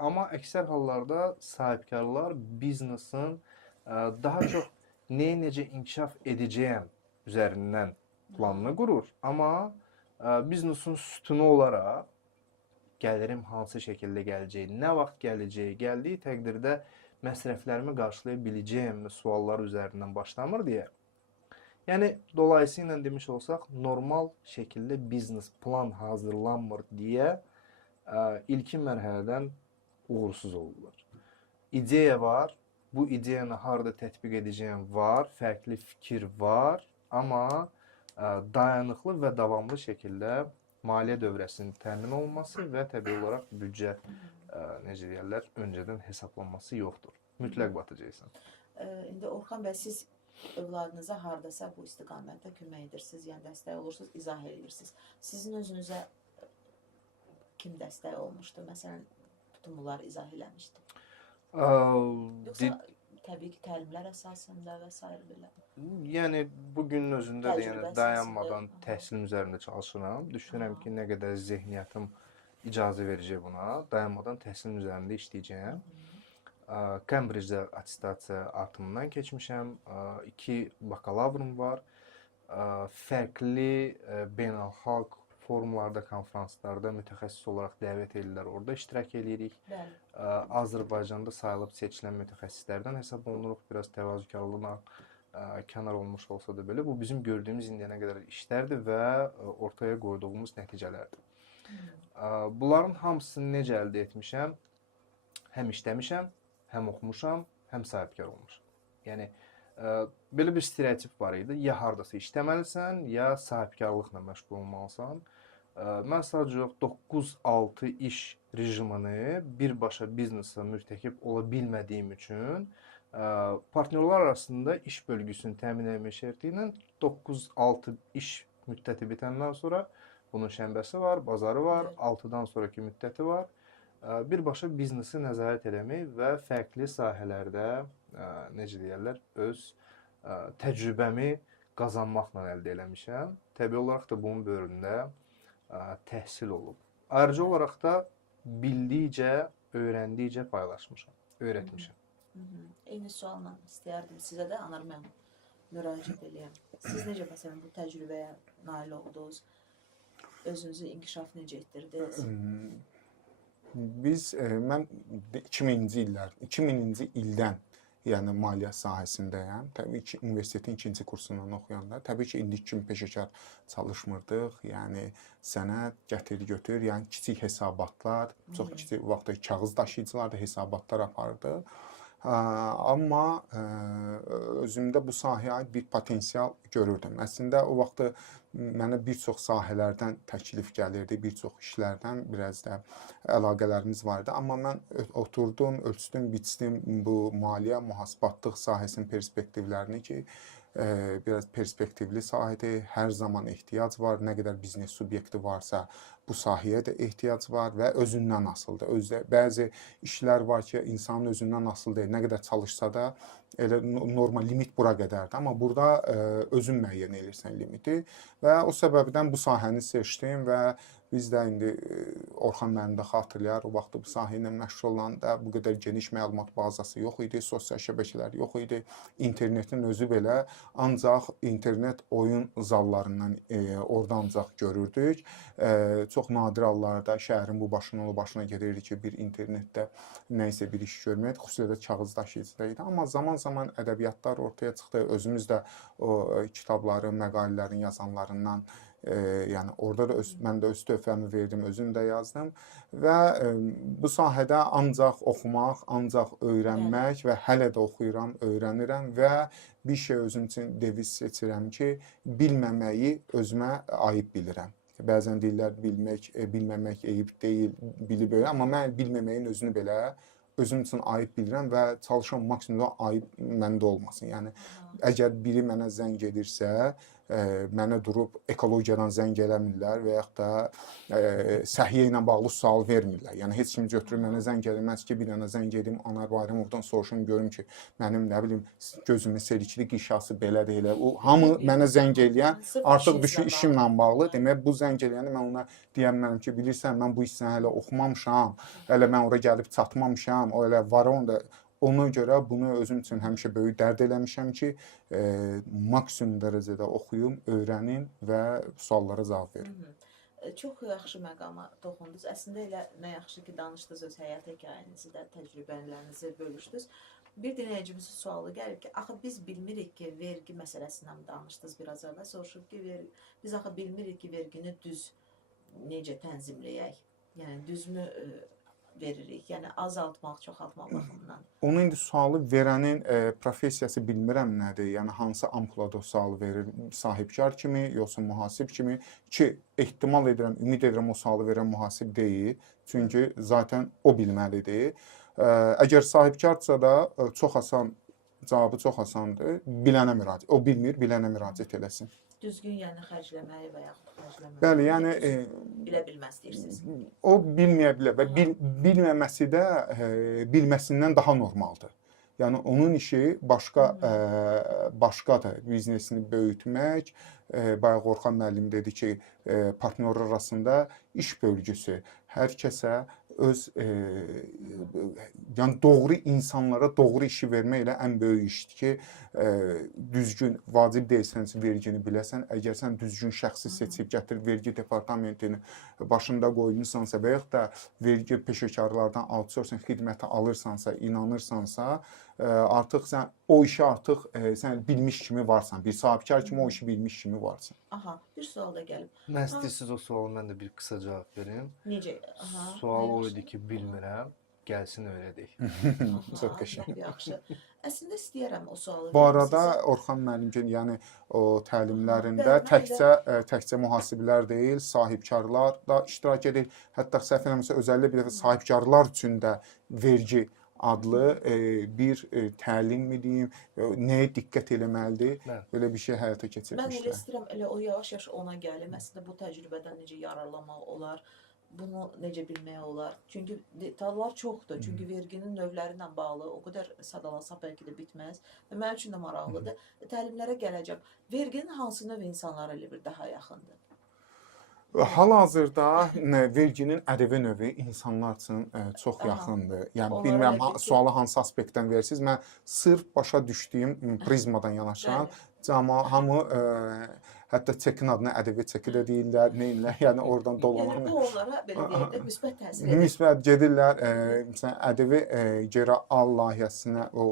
Amma əksər hallarda sahibkarlar biznesin daha çox necə inkişaf edəcəyəm üzərindən planını qurur. Amma biznesin sütunu olaraq gəlirim hansı şəkildə gələcək, nə vaxt gələcək, gəldiyi təqdirdə məsrəflərimi qarşılaya biləcəyəmmi suallar üzərindən başlamır deyə. Yəni, dolayısıyla demiş olsaq, normal şəkildə biznes plan hazırlanmır deyə ilkin mərhələdən uğursuz olurlar. İdeya var, bu ideyanı harada tətbiq edəcəyim var, fərqli fikir var, amma dayanıqlı və davamlı şəkildə maliyyə dövrəsinin təmin olunması və təbii olaraq büdcə necə deyərlər, öncədən hesablanması yoxdur. Mütləq batacaqsan. İndi Orxan bəy, siz övladınıza hardasa bu istiqamətdə kömək edirsiniz, yəni dəstək olursunuz, izah edirsiniz. Sizin özünüzə kim dəstək olmuşdu? Məsələn, bütün bunları izah eləmişdi. Yoxsa təbii ki, təlimlər əsasında və s. belə. Yəni, bugünün özündə də dayanmadan təhsilim üzərində çalışıram. Düşünürəm ki, nə qədər zehniyyətim icazə verəcək buna. Dayanmadan təhsilim üzərində işləyəcəyəm. Cambridge-də attestasiya artımından keçmişəm. 2 bakalavrım var. Fərqli beynəlxalq forumlarda, konfranslarda mütəxəssis olaraq dəvət edirlər. Orada iştirak edirik. Azərbaycanda sayılıb seçilən mütəxəssislərdən hesab olunuruq. Biraz təvazökarlığına kənar olmuş olsa da belə. Bu bizim gördüyümüz indiyənə qədər işlərdir və ortaya qoyduğumuz nəticələrdir. Bunların hamısını necə əldə etmişəm? Həm işləmişəm, həm oxumuşam, həm sahibkar olmuşam. Yəni, Belə bir stereotip var idi. Ya hardasa işləməlisən, ya sahibkarlıqla məşğul olmalısan. Mən sadəcə 9-6 iş rejimini birbaşa biznesə mürtəkib ola bilmədiyim üçün partnyorlar arasında iş bölgüsünü təmin etmək şərti ilə 9-6 iş müddəti bitəndən sonra bunun şənbəsi var, bazarı var, Evet. 6-dan sonraki müddəti var. Birbaşa biznesi nəzarət etmək və fərqli sahələrdə necə deyirlər, öz təcrübəmi qazanmaqla əldə eləmişəm. Təbii olaraq da bunun böyründə təhsil olub. Ayrıca olaraq da bildikcə, öyrəndikcə paylaşmışam, öyrətmişəm. Eyni sualla istəyərdim sizə də Anar müəllim müraciət edəyəm. Siz necə məsələn bu təcrübəyə nail oldunuz? Özünüzü inkişaf necə etdirdiniz? Mən 2000-ci ildən yəni maliyyə sahəsindəyəm. Təbii ki, universitetin 2-ci kursundan oxuyanda, təbii ki, indiki kimi peşəkar çalışmırdıq. Yəni sənəd gətir götür, yəni kiçik hesabatlar, çox kiçik vaxtda kağız daşıyıcılar da hesabatlar apardı. Amma özümdə bu sahəyə aid bir potensial görürdüm. Əslində o vaxtı mənə bir çox sahələrdən təklif gəlirdi, bir çox işlərdən biraz da əlaqələrimiz vardı. Amma mən oturdum, ölçdüm, biçdim bu maliyyə, mühasibatlıq sahəsinin perspektivlərini ki, biraz perspektivli sahədir, hər zaman ehtiyac var, nə qədər biznes subyekti varsa bu sahəyə də ehtiyac var və özündən asılıdır. Bəzi işlər var ki, insanın özündən asılı deyil, nə qədər çalışsa da elə normal limit bura qədərdir. Amma burada özün müəyyən edirsən limiti və o səbəbdən bu sahəni seçdim və biz də indi Orxan müəllim də xatırlayar, o vaxtı bu sahə ilə məşğul olanda bu qədər geniş məlumat bazası yox idi, sosial şəbəkələr yox idi. İnternetin özü belə ancaq internet oyun zallarından oradan ancaq görürdük. Çox nadir hallarda şəhərin bu başından o başına gedirdi ki, bir internetdə nəysə bir iş görmək, xüsusilə də kağız daşıyıcıda idi. Amma zaman-zaman ədəbiyyatlar ortaya çıxdı. Özümüz də o kitabları, məqalələrin yazanlarından yəni orada da mən də öz töhfəmi verdim, özüm də yazdım və bu sahədə ancaq oxumaq, ancaq öyrənmək və hələ də oxuyuram, öyrənirəm və bir şey özüm üçün deviz seçirəm ki, bilməməyi özümə ayıb bilirəm. Bəzən deyirlər bilməmək eyib deyil, bilib öyrən, amma mən bilməməyin özünü belə özüm üçün ayıb bilirəm və çalışan maksimumda ayıb məndə olmasın. Yəni əgər biri mənə zəng edirsə, mənə durub ekologiyadan zəng eləmirlər və yaxud da səhiyyə ilə bağlı sual vermirlər. Yəni heç kim götürüb mənə zəng eləməz ki, bir dənə zəng edim Anar Bayramovdan soruşum görüm ki, mənim nə bilim gözümün selikli qişası belədir elə. O hamı mənə zəng eləyən artıq düşün işimlə bağlı. Demək bu zəng eləyəndə mən ona deyəmmərəm ki, bilirsən mən bu hissəni hələ oxumamışam, hələ mən ora gəlib çatmamışam, o elə var onda. Ona görə bunu özüm üçün həmişə böyük dərd eləmişəm ki, maksimum dərəcədə oxuyum, öyrənim və suallara cavab verim. Çox yaxşı məqama toxundunuz. Əslində elə nə yaxşı ki, danışdınız öz həyat hekayənizi də, təcrübələrinizi bölüşdünüz. Bir dinləyicimizin sualı gəlir ki, axı biz bilmirik ki, vergi məsələsindən danışdınız biraz əvvəl. Soruşub ki, biz axı bilmirik ki, vergini düz necə tənzimləyək? Yəni düzmü veririk? Yəni azaltmaq, çoxaltmaq baxımından. Onun indi sualı verənin professiyası bilmirəm nədir. Yəni hansı ampulada o sualı verir? Sahibkar kimi, yoxsa mühasib kimi? Ki ehtimal edirəm, ümid edirəm o sualı verən mühasib deyil. Çünki zaten o bilməlidir. Əgər sahibkarsa da çox asan, cavabı çox asandır. Bilənə müraciət. O bilmir, bilənə müraciət eləsin. Düzgün yəni xərcləməyi və yaxud xərcləməyi. Bəli, yəni bilə bilməz deyirsiniz. O bilməyə bilər və bilməməsi də bilməsindən daha normaldır. Yəni onun işi başqadır. Biznesini böyütmək. Bayaq Orxan müəllim dedi ki, partnyorlar arasında iş bölgüsü hər kəsə öz yəni doğru insanlara doğru işi vermək elə ən böyük işdir ki, düzgün vacib deyilsənsə vergini biləsən. Əgər sən düzgün şəxsi seçib gətirib vergi departamentini başında qoymusansa və yaxud da vergi peşəkarlardan outsourcing xidməti alırsansa, inanırsansa, artıq sən o işi artıq sən bilmiş kimi varsan. Bir sahibkar kimi o işi bilmiş kimi varsan. Aha, bir sual da gəlib. Mən istəyirsiniz o sualı mən də bir qısa cavab verim. Necə? Sual o idi ki, bilmirəm. gəlsin öyrədək. Çox Aha, qəşəng. çox yaxşı. Əslində istəyirəm o sualı Bu verim arada sizə. Orxan müəllimcin, yəni o təlimlərində Bəli, mən təkcə mühasiblər deyil, sahibkarlar da iştirak edir. Hətta səhv eləmirəmsə özəlliklə bir dəfə sahibkarlar üçün də vergi adlı bir təlim mi deyim, nəyə diqqət eləməlidir? Bəli. Belə bir şey həyata Mən elə keçirmişlər. istəyirəm elə o yavaş-yavaş ona gəlim. Əslində bu təcrübədən necə yararlanmaq olar? Bunu necə bilmək olar? Çünki detallar çoxdur. Çünki verginin növləri ilə bağlı o qədər sadalasaq bəlkə də bitməz. Və mənim üçün də maraqlıdır. Təlimlərə gələcəm. Verginin hansı növ insanlara elə bir daha yaxındır? Hal-hazırda verginin ƏDV növü insanlar üçün çox Aha. yaxındır. Yəni Onlara bilmirəm elə bil ki- sualı hansı aspektdən verirsiniz. Mən sırf başa düşdüyüm prizmadan yanaşıram. Hamı hətta çekin adına ƏDV çeki də deyirlər, neyirlər. Yəni oradan Yəni dolanır. bu onlara belə deyək də müsbət təsir edir. Müsbət gedirlər, məsələn, ƏDV geri al layihəsinə o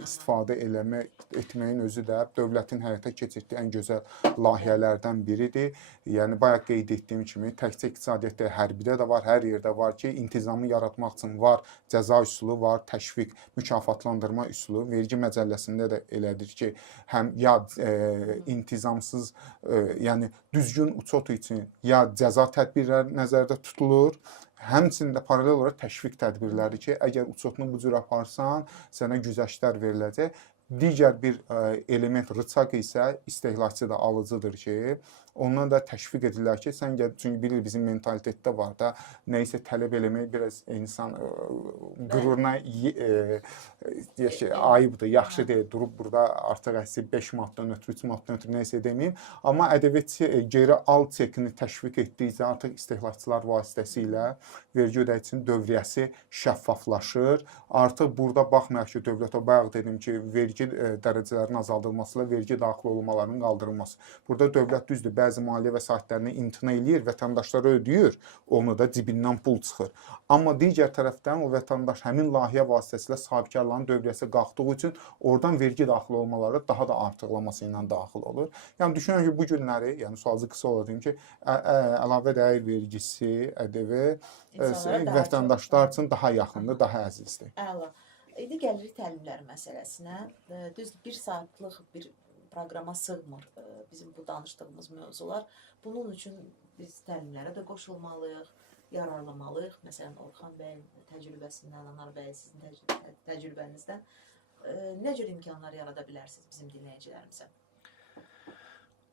istifadə etməyin özü də dövlətin həyata keçirdiyi ən gözəl layihələrdən biridir. Yəni bayaq qeyd etdiyim kimi təkcə iqtisadiyyatda, hərbidə də var, hər yerdə var ki, intizamı yaratmaq üçün var, cəza üsulu var, təşviq, mükafatlandırma üsulu. Vergi məcəlləsində də elədir ki, həm ya intizamsız, yəni düzgün uçot üçün ya cəza tədbirləri nəzərdə tutulur, həmçinin də paralel olaraq təşviq tədbirləri ki, əgər uçotunu bu cür aparsan, sənə güzəştlər veriləcək. Digər bir element rıçaq isə istehlakçı da alıcıdır ki, ondan da təşviq edirlər ki, sən gəl, çünki bilir bizim mentalitetdə var da, nəyisə tələb eləmək biraz insan qüruruna deyək ki, ayıbdır, yaxşı deyil, durub burada artıq əsi 5 manatdan ötürü, 3 manatdan ötürü nəyisə deməyim. Amma ƏDV geri al çekini təşviq etdikcə artıq istehlakçılar vasitəsilə vergi ödəyicinin dövriyyəsi şəffaflaşır. Artıq burada baxmayaq ki, dövlət o bayaq dedim ki, vergi dərəcələrinin azaldılması ilə vergi daxil olmalarının qaldırılması. Burada dövlət düzdür, bəzi maliyyə vəsaitlərini imtina eləyir, vətəndaşlara ödəyir, onu da cibindən pul çıxır. Amma digər tərəfdən o vətəndaş həmin layihə vasitəsilə sahibkarların dövriyyəsi qalxdığı üçün oradan vergi daxil olmaları daha da artıqlaması ilə daxil olur. Yəni düşünürəm ki, bu günləri, yəni sualcı qısa olaraq deyim ki, əlavə dəyər vergisi, ƏDV vətəndaşlar üçün daha yaxındır, daha əzizdir. Əla. İndi gəlirik təlimlər məsələsinə. Düz 1 saatlıq bir proqrama sığmır bizim bu danışdığımız mövzular. Bunun üçün biz təlimlərə də qoşulmalıyıq, yararlanmalıyıq. Məsələn, Orxan bəyin təcrübəsindən, Anar bəy sizin təcrübənizdən nə cür imkanlar yarada bilərsiniz bizim dinləyicilərimizə?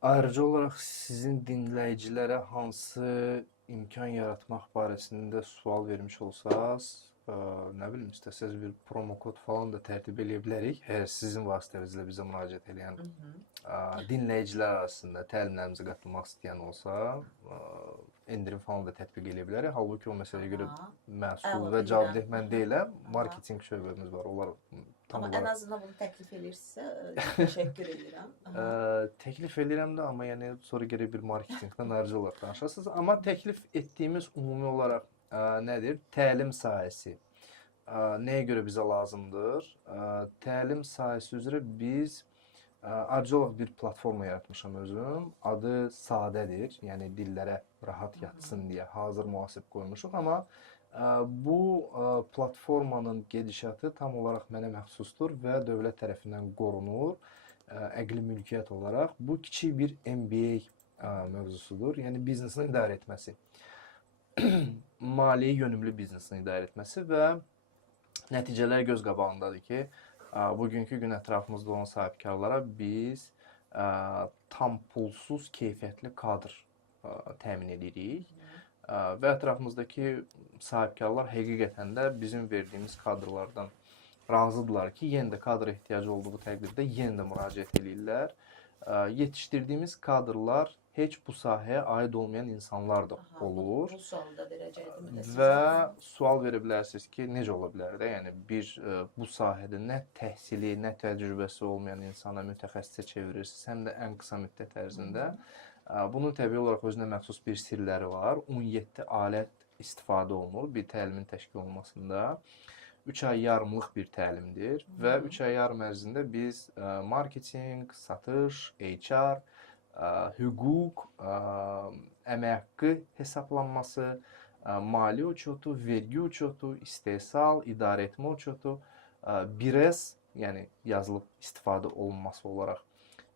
Ayrıca olaraq sizin dinləyicilərə hansı imkan yaratmaq barəsində sual vermiş olsaz, nə bilim, istəsəz bir promo kod falan da tərtib eləyə bilərik. Əgər sizin vasitənizlə bizə müraciət edən dinləyicilər arasında təlimlərimizə qatılmaq istəyən olsa, endirim falan da tətbiq eləyə bilərik. Halbuki o məsələyə görə məsul və cavabdeh mən deyiləm. Marketinq şöbəmiz var. Onlar Amma ən azından bunu təklif edirsinizsə, təşəkkür edirəm. Təklif edirəm də, amma yəni sonra gərək bir marketinqdən ayrıca olaraq danışasınız. Amma təklif etdiyimiz ümumi olaraq nədir? Təlim sahəsi. Nəyə görə bizə lazımdır? Təlim sahəsi üzrə biz ayrıca olaraq bir platforma yaratmışam özüm. Adı Sadədir. Yəni dillərə rahat yatsın deyə hazır mühasib qoymuşuq. Amma bu platformanın gedişatı tam olaraq mənə məxsusdur və dövlət tərəfindən qorunur. Əqli mülkiyyət olaraq. Bu kiçik bir MBA mövzusudur. Yəni biznesin idarə etməsi. Maliyyə yönümlü biznesin idarə etməsi və nəticələr göz qabağındadır ki, bugünkü gün ətrafımızda olan sahibkarlara biz tam pulsuz, keyfiyyətli kadr təmin edirik. Və ətrafımızdakı sahibkarlar həqiqətən də bizim verdiyimiz kadrlardan razıdırlar ki, yenə də kadra ehtiyacı olduğu təqdirdə yenə də müraciət edirlər. Yetişdirdiyimiz kadrlar heç bu sahəyə aid olmayan insanlar da olur. Bu sualı da verəcəkdim. Və sual verə bilərsiniz ki, necə ola bilər də? Yəni bu sahədə nə təhsili, nə təcrübəsi olmayan insana mütəxəssisə çevirirsiniz, həm də ən qısa müddət ərzində. Bunun təbii olaraq özünə məxsus bir sirləri var. 17 alət istifadə olunur bir təlimin təşkil olunmasında. 3 ay yarımlıq bir təlimdir və 3 ay yarım ərzində biz marketinq, satış, HR, hüquq, əmək haqqı hesablanması, mali uçotu, vergi uçotu, istehsal, idarəetmə uçotu, BİRES, yəni yazılıb istifadə olunması olaraq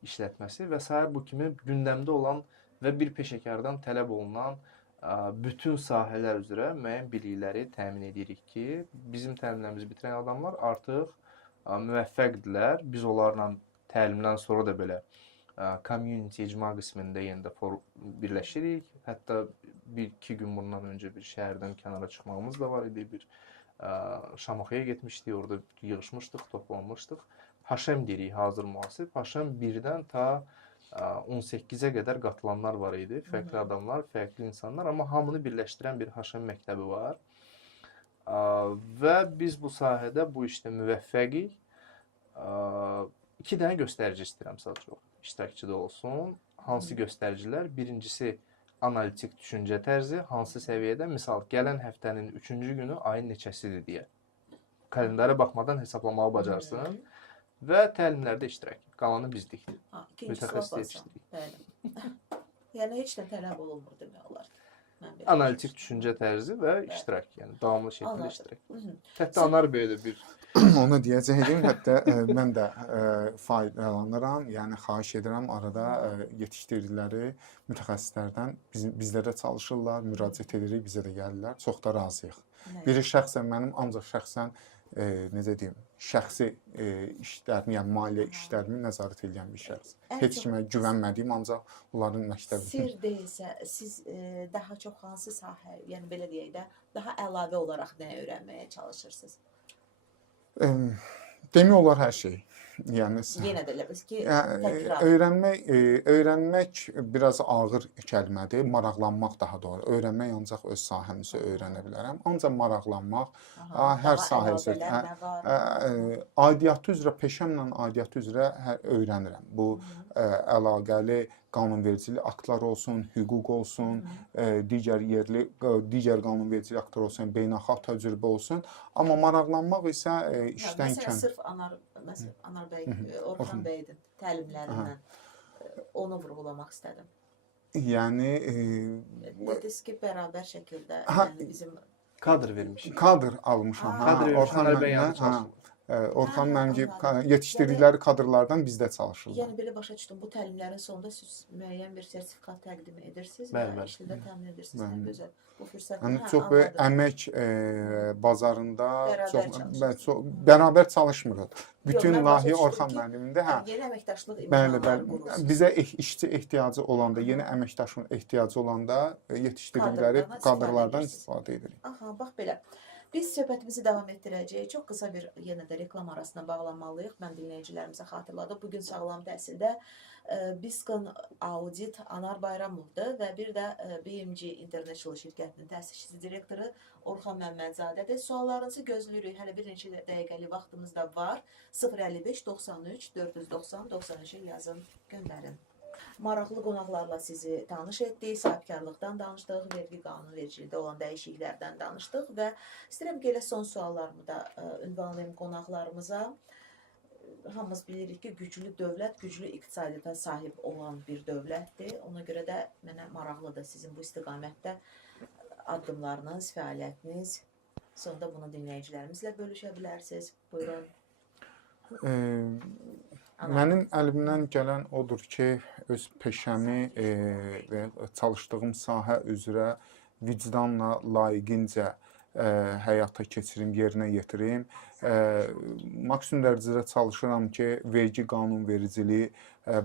işlətməsi və sair bu kimi gündəmdə olan və bir peşəkardan tələb olunan bütün sahələr üzrə müəyyən bilikləri təmin edirik ki, bizim təlimlərimizi bitirən adamlar artıq müvəffəqdirlər. Biz onlarla təlimdən sonra da belə community icma qismində yenə də birləşirik. Hətta 1-2 gün bundan öncə bir şəhərdən kənara çıxmağımız da var idi. Bir Şamaxıya getmişdik, orada yığışmışdıq, toplanmışdıq. HM deyirik, hazır müasir. HM 1-dən ta 18-ə qədər qatılanlar var idi. Fərqli adamlar, fərqli insanlar, amma hamını birləşdirən bir HM məktəbi var. Və biz bu sahədə, bu işdə müvəffəqik. 2 dənə göstərici istəyirəm sadəcə iştirakçıda olsun. Hansı göstəricilər? Birincisi analitik düşüncə tərzi, hansı səviyyədə? Misal, gələn həftənin 3-cü günü ayın neçəsidir deyə. Kalendara baxmadan hesablamağı bacarsın və təlimlərdə iştirak. Qalanı bizlikdir. Mütəxəssis yetişdirik. Bəli. Yəni heç nə tələb olunmur demək olar. Analitik düşüncə tərzi və iştirak, yəni davamlı şəkildə iştirak. Hətta Anar bəy də bir onu deyəcəydim. Hətta mən də faydalanıram. Yəni xahiş edirəm arada yetişdirdikləri mütəxəssislərdən bizlərə çalışırlar, müraciət edirik, bizə də gəlirlər. Çox da razıyıq. Biri şəxsən mənim, ancaq şəxsən necə deyim, şəxsi işlərimi, yəni maliyyə işlərimi nəzarət edən bir şəxs. Heç kimə güvənmədiyim, ancaq onların məktəbi. Sir deyilsə, siz daha çox hansı sahə, yəni belə deyək də, daha əlavə olaraq nə öyrənməyə çalışırsınız? Demək olar hər şey. Yəni yenə də elə ki, təkrar. Öyrənmək biraz ağır kəlmədir. Maraqlanmaq daha doğru. Öyrənmək ancaq öz sahəmizi öyrənə bilərəm. Ancaq maraqlanmaq hər sahə üzrə. Aidiyyatı üzrə, peşəmlə aidiyyatı üzrə öyrənirəm. Bu əlaqəli qanunvericilik aktları olsun, hüquq olsun, digər qanunvericilik aktları olsun, beynəlxalq təcrübə olsun. Amma maraqlanmaq isə işdən məsələn, sırf Anar bəy, Orxan bəyin təlimlərindən onu vurğulamaq istədim. Yəni dediniz ki, bərabər şəkildə bizim kadr vermişik. Kadr almışam. Kadr Orxan bəy yanında çalışılır. Orxan mənim yetişdirdikləri kadrlardan bizdə çalışırlar. Yəni belə başa düşdüm, bu təlimlərin sonunda siz müəyyən bir sertifikat təqdim edirsiniz və işlə təmin edirsiniz. Nə gözəl. Bu fürsət. Çox böyük əmək bazarında bərabər çalışmırıq. Bütün layihə Orxan müəllimində. Yeni əməkdaşlıq Bəli. Bizə işçi ehtiyacı olanda, yeni əməkdaşın ehtiyacı olanda yetişdirdikləri kadrlardan istifadə edirik. Aha, bax belə. Biz söhbətimizi davam etdirəcəyik. Çox qısa bir yenə də reklam arasına bağlanmalıyıq. Mən dinləyicilərimizə xatırladım. Bugün sağlam təhsildə BISCON Audit Anar Bayramovdur və bir də BMG International şirkətinin təsisçisi direktoru Orxan Məmmədzadədir. Suallarınızı gözləyirik. Hələ bir neçə dəqiqəlik vaxtımız da var. 055 93 490 93 yazın, göndərin. Maraqlı qonaqlarla sizi tanış etdik, sahibkarlıqdan danışdıq, vergi qanunvericiliyi olan dəyişikliklərdən danışdıq və istəyirəm ki, elə son suallarımı da ünvanlayım qonaqlarımıza. Hamımız bilirik ki, güclü dövlət, güclü iqtisadiyyata sahib olan bir dövlətdir. Ona görə də mənə maraqlıdır sizin bu istiqamətdə addımlarınız, fəaliyyətiniz. Sonunda bunu dinləyicilərimizlə bölüşə bilərsiniz. Buyurun. Mənim əlimdən gələn odur ki, öz peşəmi və çalışdığım sahə üzrə vicdanla, layiqincə həyata keçirim, yerinə yetirim. Maksimum dərəcədə çalışıram ki, vergi qanunvericiliyi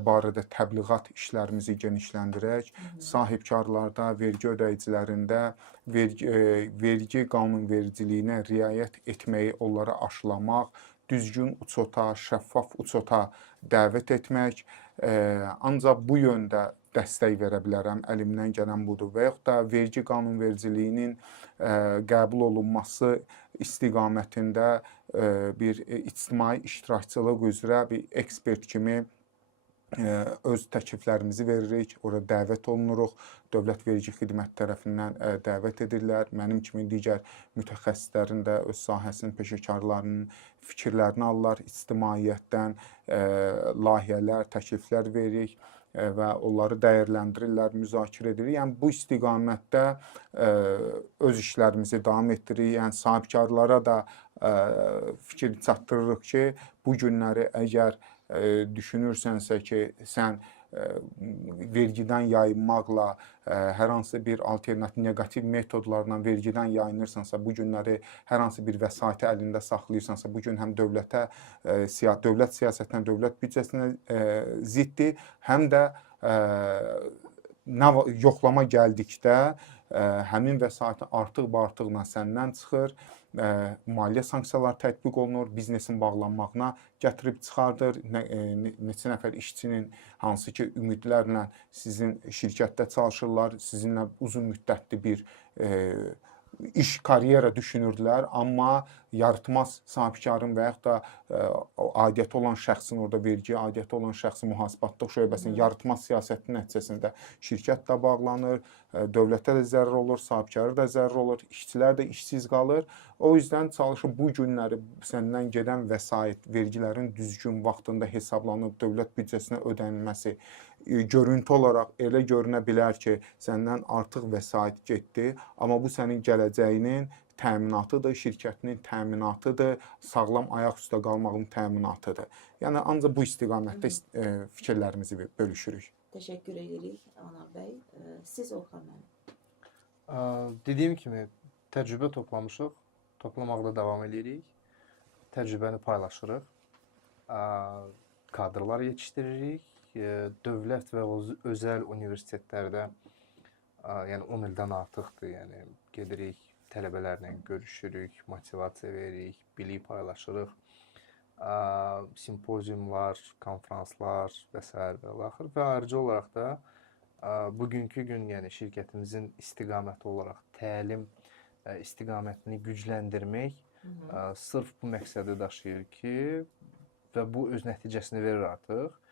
barədə təbliğat işlərimizi genişləndirək, sahibkarlarda, vergi ödəyicilərində vergi qanunvericiliyinə riayət etməyi onlara aşılamaq, düzgün uçota, şəffaf uçota dəvət etmək, ancaq bu yöndə dəstək verə bilərəm, əlimdən gələn budur. Və yaxud da vergi qanunvericiliyinin qəbul olunması istiqamətində bir ictimai iştirakçılıq üzrə bir ekspert kimi öz təkliflərimizi veririk, ora dəvət olunuruq. Dövlət Vergi Xidməti tərəfindən dəvət edirlər. Mənim kimi digər mütəxəssislərin də öz sahəsinin peşəkarlarının fikirlərini alırlar. İctimaiyyətdən layihələr, təkliflər veririk və onları dəyərləndirirlər, müzakirə edirik. Yəni bu istiqamətdə öz işlərimizi davam etdiririk. Yəni sahibkarlara da fikir çatdırırıq ki, bu günləri əgər düşünürsənsə ki, sən vergidən yayınmaqla hər hansı bir alternativ neqativ metodlarla vergidən yayınırsansa, bu günləri hər hansı bir vəsaiti əlində saxlayırsansa, bu gün həm dövlətə, dövlət siyasətinə, dövlət büdcəsinə ziddir, həm də yoxlama gəldikdə həmin vəsaitin artıq-artıqla səndən çıxır, maliyyə sanksiyaları tətbiq olunur, biznesin bağlanmağına gətirib çıxardır, neçə nəfər işçinin hansı ki, ümidlərlə sizin şirkətdə çalışırlar, sizinlə uzun müddətli bir iş, karyera düşünürdülər, amma yaratmaz sahibkarın və yaxud da aidiyyəti olan şəxsin, orada vergiyə aidiyyəti olan şəxsin mühasibatda şöbəsinin yaratmaz siyasətinin nəticəsində şirkət də bağlanır, dövlətə də zərər olur, sahibkara da zərər olur, işçilər də işsiz qalır. O yüzdən çalışıb bu günləri səndən gedən vəsait, vergilərin düzgün vaxtında hesablanıb dövlət büdcəsinə ödənilməsi, görüntü olaraq elə görünə bilər ki, səndən artıq vəsait getdi, amma bu sənin gələcəyinin təminatıdır, şirkətinin təminatıdır, sağlam ayaq üstə qalmağın təminatıdır. Yəni ancaq bu istiqamətdə fikirlərimizi bölüşürük. Təşəkkür edirik Anar bəy. Siz Orxan müəllim. Dediyim kimi təcrübə toplamışıq, toplamaqda davam edirik, təcrübəni paylaşırıq, kadrlar yetişdiririk, dövlət və özəl universitetlərdə, yəni 10 ildən artıqdır, yəni gedirik, tələbələrlə görüşürük, motivasiya veririk, bilik paylaşırıq, simpoziumlar, konfranslar və s. və axır və ayrıca olaraq da bugünkü gün yəni şirkətimizin istiqaməti olaraq təlim istiqamətini gücləndirmək sırf bu məqsədi daşıyır ki, və bu öz nəticəsini verir artıq.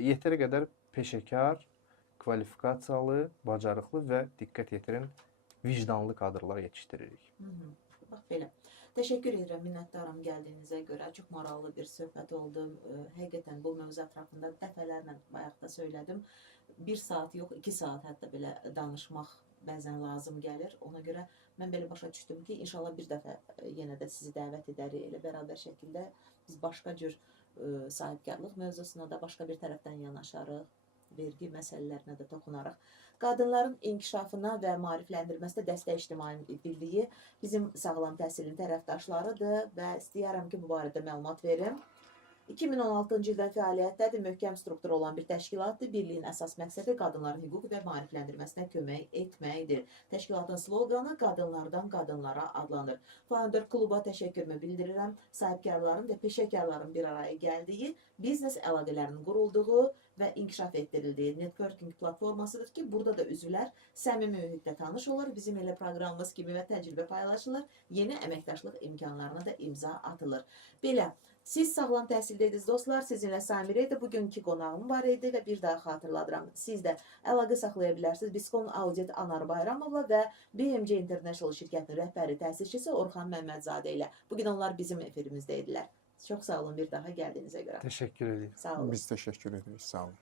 Yetərə qədər peşəkar, kvalifikasiyalı, bacarıqlı və diqqət yetirin vicdanlı kadrlar yetişdiririk. Bax belə. Təşəkkür edirəm, minnətdaram gəldiyinizə görə. Çox maraqlı bir söhbət oldu. Həqiqətən bu mövzu ətrafında dəfələrlə bayaq da söylədim. 1 saat yox, 2 saat hətta belə danışmaq bəzən lazım gəlir. Ona görə mən belə başa düşdüm ki, inşallah bir dəfə yenə də sizi dəvət edərik. Elə bərabər şəkildə biz başqa cür sahibkarlıq mövzusuna da başqa bir tərəfdən yanaşarıq, vergi məsələlərinə də toxunaraq. Qadınların inkişafına və maarifləndirməsində Dəstək İctimai Birliyi bizim sağlam təhsilin tərəfdaşlarıdır və istəyərəm ki, bu barədə məlumat verim. 2016-cı ildən fəaliyyətdədir, möhkəm struktur olan bir təşkilatdır. Birliyin əsas məqsədi qadınların hüquq və maarifləndirməsinə kömək etməkdir. Təşkilatın sloqanı qadınlardan qadınlara adlanır. Founder kluba təşəkkürümü bildirirəm. Sahibkarların və peşəkarların bir araya gəldiyi, biznes əlaqələrinin qurulduğu və inkişaf etdirildiyi networking platformasıdır ki, burada da üzvlər səmimi mühitdə tanış olur, bizim elə proqramımız kimi və təcrübə paylaşılır, yeni əməkdaşlıq imkanlarına da imza atılır. Belə, siz sağlam təhsildəydiniz dostlar, sizinlə Samir idi, bugünkü qonağım var idi və bir daha xatırladıram, siz də əlaqə saxlaya bilərsiniz Biskon Audit Anar Bayramovla və BMC International şirkətinin rəhbəri təsisçisi Orxan Məmmədzadə ilə. Bugün onlar bizim efirimizdəydilər. Çox sağ olun bir daha gəldiyinizə görə. Təşəkkür edirik. Sağ olun. Biz təşəkkür edirik, sağ olun.